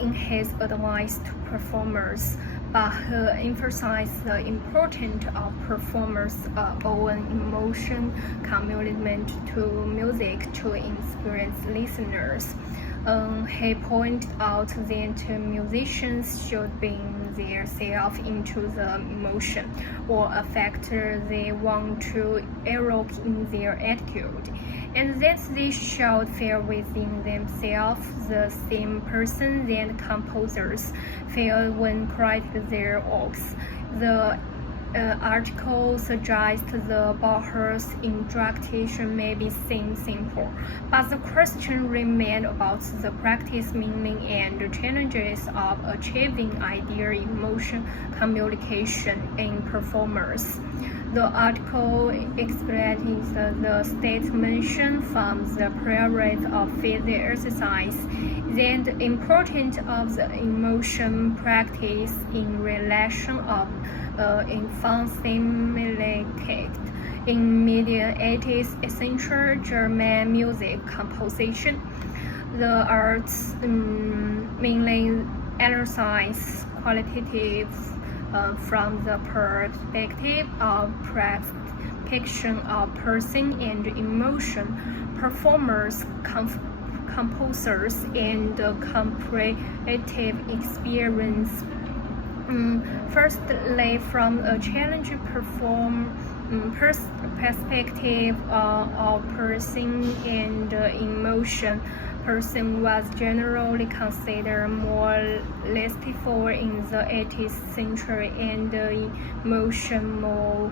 in his advice to performers, but he emphasized the importance of performers' own emotion commitment to music to inspire listeners. He pointed out that musicians should bring themselves into the emotion or affect they want to evoke in their attitude, and that they should feel within themselves the same person that composers feel when creating their works. The article suggests the Bach's instruction may be seen simple, but the question remains about the practice, meaning, and the challenges of achieving ideal emotion communication in performance. The article explains the statement from the prelude of physical exercise that the importance of the emotion practice in relation of infant in mid-18th century German music composition. The arts mainly exercise qualitative from the perspective of perception of person and emotion, performers, composers, and comparative experience. Firstly, from a challenge perspective of person and emotion, person was generally considered more lustful in the 18th century, and emotion more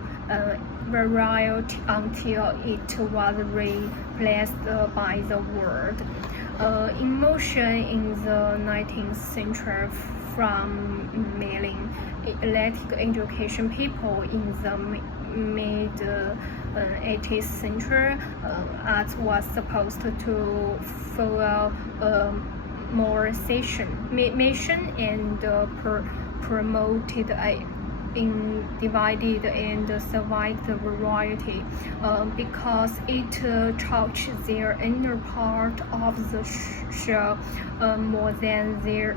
variety until it was replaced by the word emotion in the 19th century. From mailing electric education people in the mid-18th century, art was supposed to follow more mission and promoted in divided and survived the variety because it touched their inner part of the shell more than their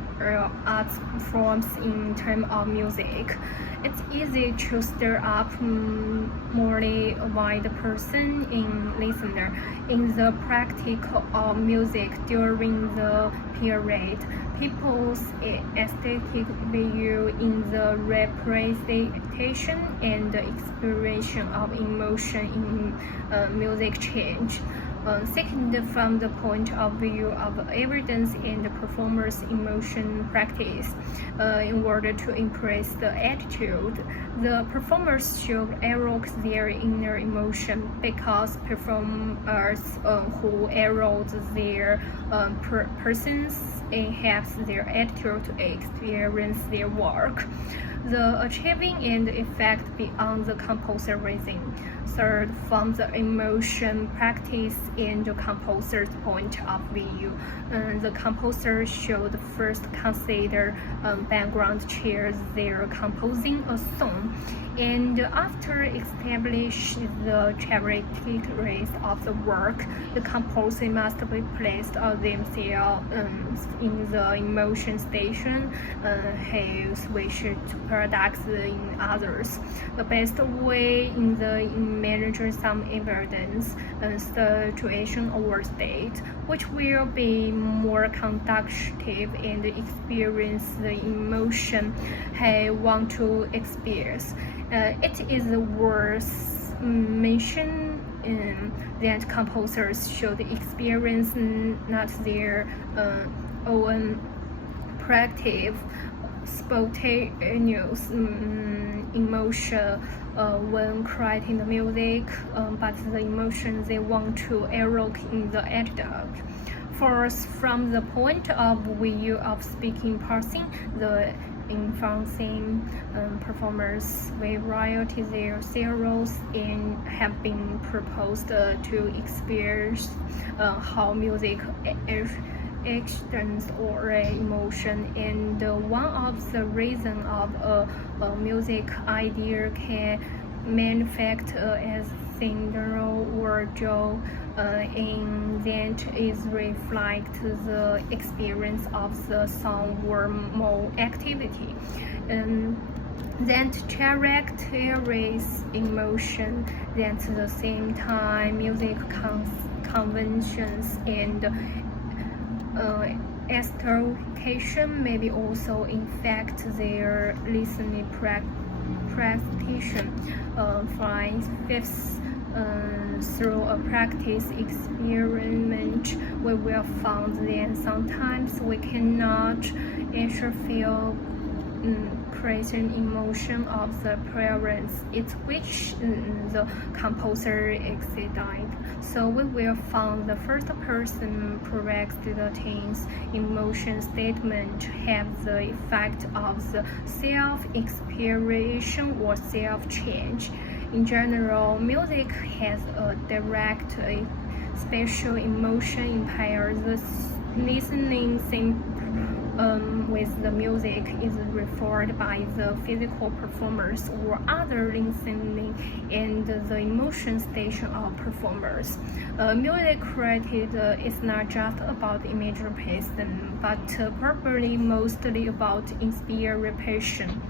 art forms in terms of music. It's easy to stir up morally wide person in listener in the practice of music during the period. People's aesthetic view in the representation and the expression of emotion in music change. Second, from the point of view of evidence and the performer's emotion practice, in order to impress the attitude, the performers should evoke their inner emotion because performers who evoke their persons enhance their attitude to experience their work. The achieving and effect beyond the composer reason. Third, from the emotion practice and the composer's point of view, the composer should first consider background chairs they're composing a song, and after establishing the characteristics of the work, the composer must be placed themselves in the emotion station he wishes to produce in others. The best way in the managing some evidence situation or state, which will be more conducive and experience the emotion he want to experience. It is worth mention that composers should experience not their own practice spontaneous emotion when creating the music, but the emotion they want to evoke in the attitude. First, from the point of view of speaking person, the influencing performers variety their roles and have been proposed to experience how music actions or emotion, and one of the reasons of a music idea can manifest as syndrome or joy in that is reflect the experience of the song or more activity. That characterize emotion. At the same time, music conventions and expectation maybe also infect their listening practitioner. For instance, through a practice experiment, we will find that sometimes we cannot actually feel present emotion of the parents, it's which the composer excited. So we will find the first person projecting emotion statement have the effect of the self-expression or self-change. In general, music has a direct special emotion impairs the listening with the music is referred by the physical performers or other listening and the emotion station of performers. Music created is not just about imagination, but probably mostly about inspiration.